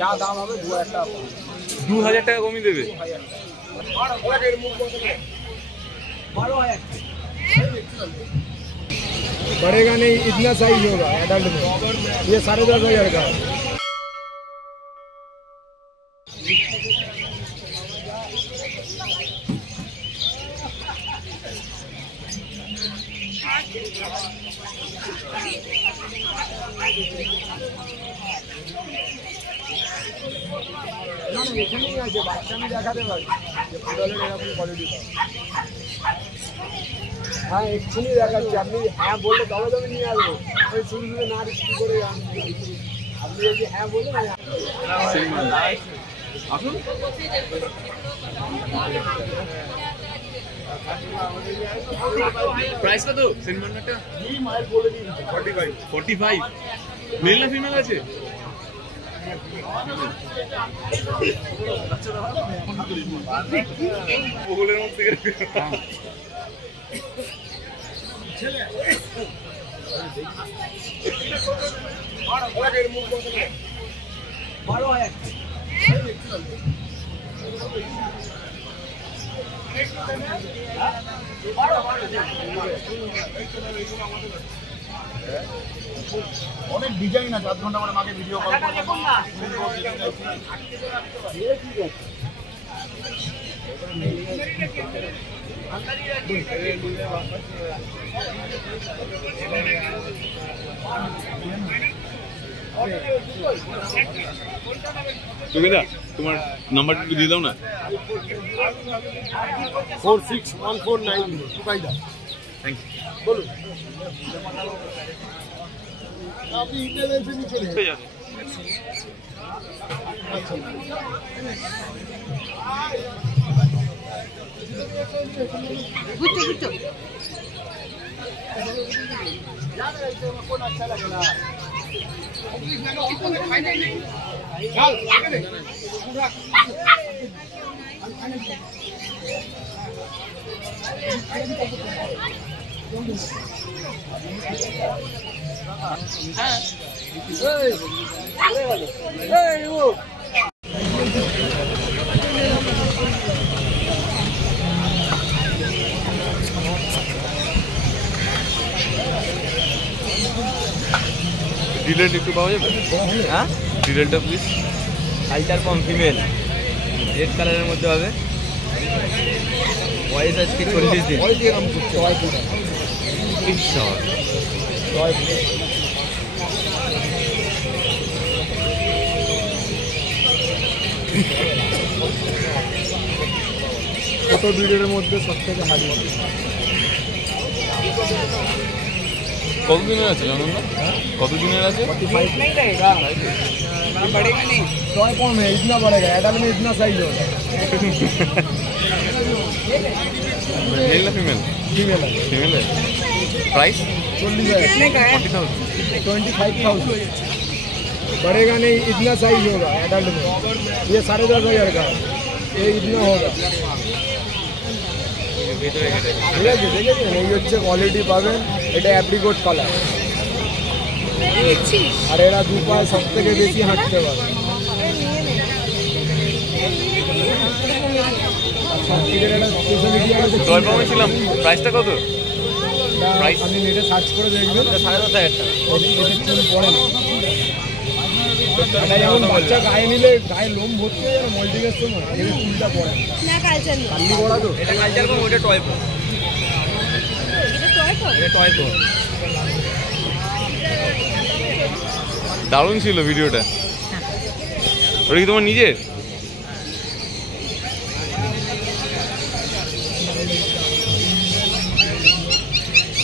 যা দাম হবে 2000 টাকা। 2000 টাকা কমই দেবে। बढ़ेगा नहीं, इतना साइज होगा एडल्ट में। ये 10,500 का। এখানেই আছে, বাচ্চা আমি দেখাতে পারি যে পুরোলের এরকম কোয়ালিটি পাবে। হ্যাঁ এক্ষুনি দেখাচ্ছি, আপনি হ্যাঁ বললে তবে তো আমি নিয়ে আসবো। ওই শুরু শুরু না রিস্কি করে আপনি যদি হ্যাঁ বললেন আসুন। প্রাইস কত সেনমানটা? 45। মেল না ফিমেল আছে? বগলের মধ্যে অনেক ডিজাইন আছে। 8 ঘন্টা পরে মাকে ভিডিও কল করে সুবিধা। তোমার নাম্বারটা একটু দিয়ে দাও না। 461490 থ্যাংক ইউ। বলুন আপনি ইন্টারনেটে নিচে চলে যান। গুচ্ছ গুচ্ছ কোন আচ্ছা লাগে না। ডিলেট একটু পাওয়া যাবে? হ্যাঁ ডিলেটটা প্লিজ। হাইটার কম ফিমেল, রেড কালারের মধ্যে হবে। বয়স আজকে 40 দিন। কত ব্রিডের মধ্যে সব থেকে হারি কতদিনের আছে জানেন না? কতদিনের আছে? 45 नहीं रहेगा, बढ़ेगा नहीं। टॉय कौन है इतना बढ़ेगा? एडल्ट में इतना साइज होगा। मेल ना फीमेल? फीमेल है। फीमेल है। प्राइस 40,000 कितने का है? 25,000। बढ़ेगा नहीं, इतना साइज होगा एडल्ट में। ये 10,500 का, ये इतना होगा। ঠিক আছে, দেখেছেন? এই হচ্ছে কোয়ালিটি পাবেন। এটা অ্যাপ্রিকট কালার, আর এরা দু পায়ে সব থেকে বেশি হাঁটতে পারে। ছিলাম। প্রাইসটা কত? প্রাইস আপনি নেটে সার্চ করে দেখবেন। 7,500 টাকা। পড়ে না, এটা যেমন বাচ্চা গায়ে নিলে গায়ে লোম ভর্তি হয়ে যাবে মল্টিকের সময়, এর চুলটা পড়ে না কালচার নেই। কাল্লি করা তো। এটা কালচার কম, ওটা টয় পো। এটা টয় তো? এটা টয় পো। দারুণ ছিল ভিডিওটা। ওটা কি তোমার নিজের?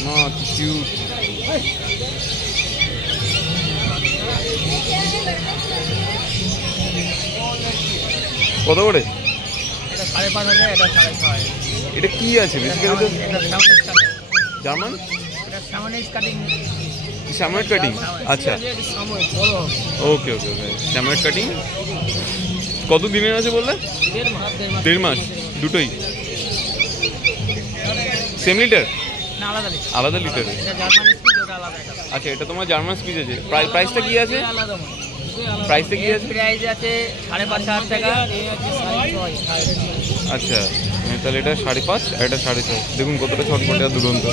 না কিউট। কত করে? এটা 5,500, এটা 6,500। এটা কি আছে বেসিক্যালি? জার্মান? এটা সামনেজ কাটিং। Samoyed cutting? আচ্ছা, ওকে ওকে ওকে। স্যাময়েড কাটিং কত দিনের আছে বললে? 1.5 মাস। দুটোই সেম লিটার? না, আলাদা লিটার। আলাদা লিটার? এটা জার্মান স্পিচ, ওটা আলাদা। আচ্ছা, এটা তোমার জার্মান স্পিচ আছে। প্রাইসটা কি আছে? আলাদা প্রাইসটা কি আছে? প্রাইস আছে 5,500 টাকা, এই হচ্ছে 6.5 আচ্ছা তাহলে এটা 5.5 আর এটা 6.5। দেখুন কতটা ছটফটে আর দুরন্ত।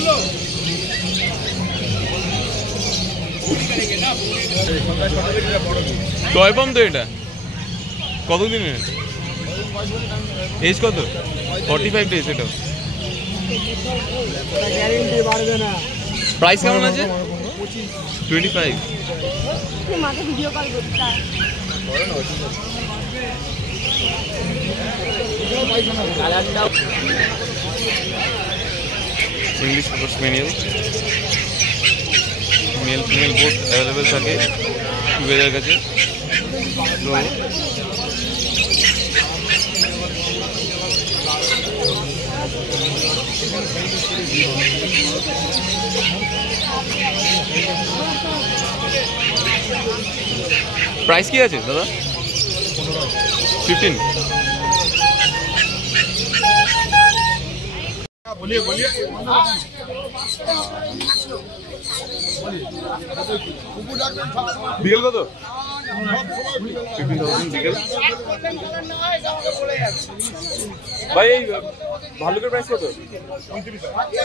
টয় পাম্প তো এটা কতদিনের? এজ কত? 45 ডেজ। এটা গ্যারেন্টি বাড়বে না। প্রাইস কেমন আছে? 25। মাকে ভিডিও কল করতে English post manual, male female both available থাকে সুবিধার কাছে। তো প্রাইস কি আছে দাদা? 15। बोलिए बोलिए। বিকেল কত? 15,000 বিকেল। ভাই এই ভালুকের প্রাইস কত?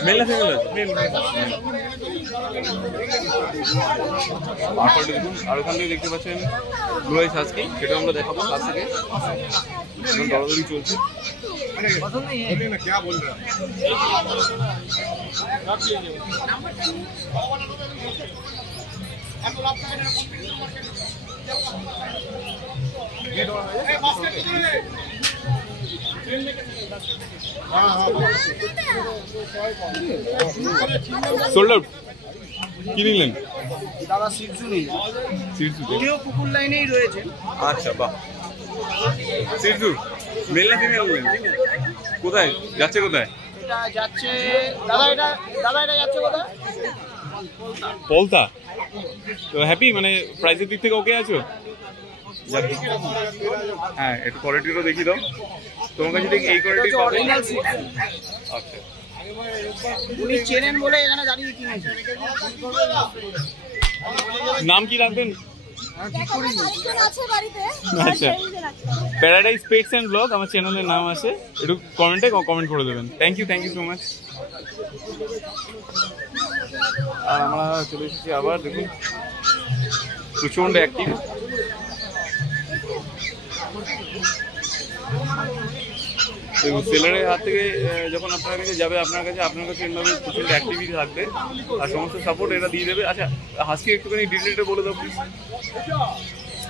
মেল না ফিমেল? মেল। দেখুন আর ওখান থেকে দেখতে পাচ্ছেন ব্লু আইস হাস্কি, সেটা আমরা দেখাবো কাছ থেকে। এখন দরাদরি চলছে। बोलिए ना क्या बोल रहे हैं? Sold out. কি নিলেন দাদা? সিটজুনি, সিরজু। যদিও পুকুর লাইনেই রয়েছে। আচ্ছা বাহ, সিরজু মেল না ফিমেল? কোথায় যাচ্ছে? কোথায় এটা যাচ্ছে দাদা? এটা যাচ্ছে কোথায়? পলতা। তো হ্যাপি মানে প্রাইসের দিক থেকে ওকে আছো? হ্যাঁ একটু কোয়ালিটিটা দেখিয়ে দাও। তোমার কাছে ঠিক এই কোয়ালিটি পাবো। Original Shih Tzu. আচ্ছা উনি চেনেন বলে এখানে দাঁড়িয়ে কিনেছেন। নাম কি রাখবেন? আছে বাড়িতে। আচ্ছা প্যারাডাইস পেটস অ্যান্ড ব্লগ আমার চ্যানেলের নাম আছে, একটু কমেন্টে কমেন্ট করে দেবেন। Thank you so much. আর আমরা চলে এসেছি আবার, দেখুন প্রচণ্ড অ্যাক্টিভ। সেলারের হাত থেকে যখন আপনার কাছে যাবে আপনার কাছে এরকম প্রচণ্ড অ্যাক্টিভিটি থাকবে আর সমস্ত সাপোর্ট এরা দিয়ে দেবে। আচ্ছা হাস্কি একটুখানি ডিটেলটা বলে দাও প্লিজ।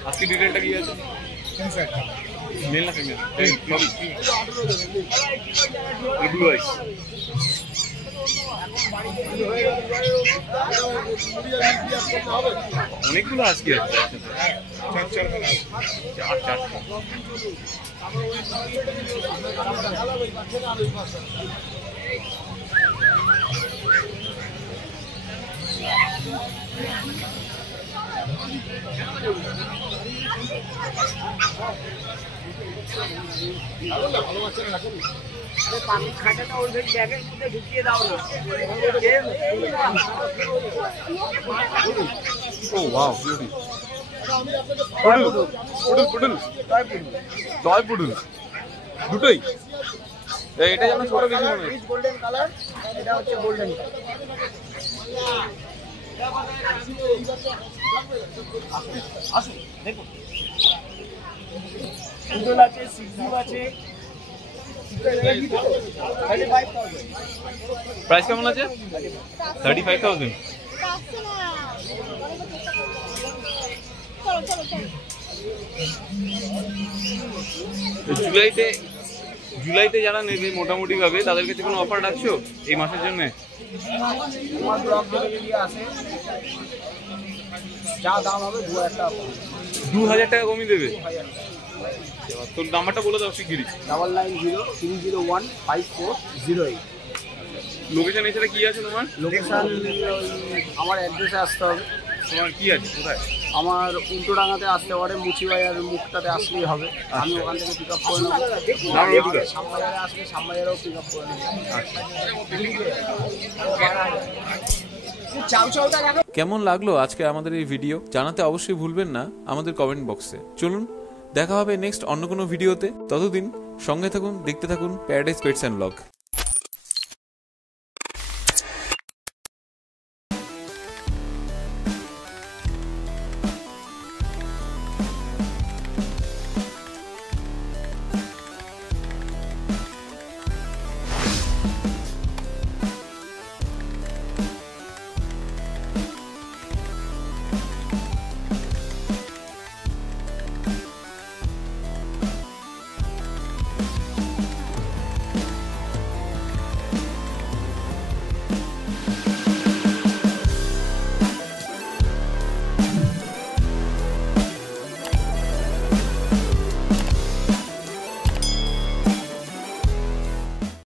হাস্কি ডিটেলটা কি আছে? মেল না ফিমেল? ব্লু আইস। অনেকগুলো হাস্কি আছে। চারটা। খাঁচাটা ওই ব্যাগের মধ্যে ঢুকিয়ে দাও না। ও ওয়াও বিউটি। পুডুল টয় পুডুল দুটোই। এটা যেন ছোট বেশি মনে হয়। গোল্ডেন কালার, এটা হচ্ছে গোল্ডেন আসুন দেখুন। পুডুল আছে, সিজু আছে। প্রাইস কেমন আছে? 35,000। জুলাইতে যারা নেবে মোটামুটি ভাবে তাদের কাছে কোনো অফার রাখছো এই মাসের জন্য? আমার ব্লগ থেকে যদি আসে যা দাম হবে 2,000 টাকা কমিয়ে দেবে। তোর নাম্বারটা বলে দাও শিগগিরই। 9903015408। লোকেশন এছাড়া কি আছে তোমার? লোকেশন আমার অ্যাড্রেসে আসতে হবে। তোমার কি আছে কোথায়? আমার উল্টোডাঙ্গাতে আসতে পারে, মুচিবাজার মুখটাতে আসলেই হবে। আমি ওখান থেকে পিক আপ করে নেবো। শ্যামবাজারে আসলে শ্যামবাজারেও পিক আপ করে নেবো। কেমন লাগলো আজকে আমাদের এই ভিডিও জানাতে অবশ্যই ভুলবেন না আমাদের কমেন্ট বক্সে। চলুন দেখা হবে নেক্সট অন্য কোনো ভিডিওতে, ততদিন সঙ্গে থাকুন, দেখতে থাকুন প্যারাডাইস পেটস অ্যান্ড ব্লগ।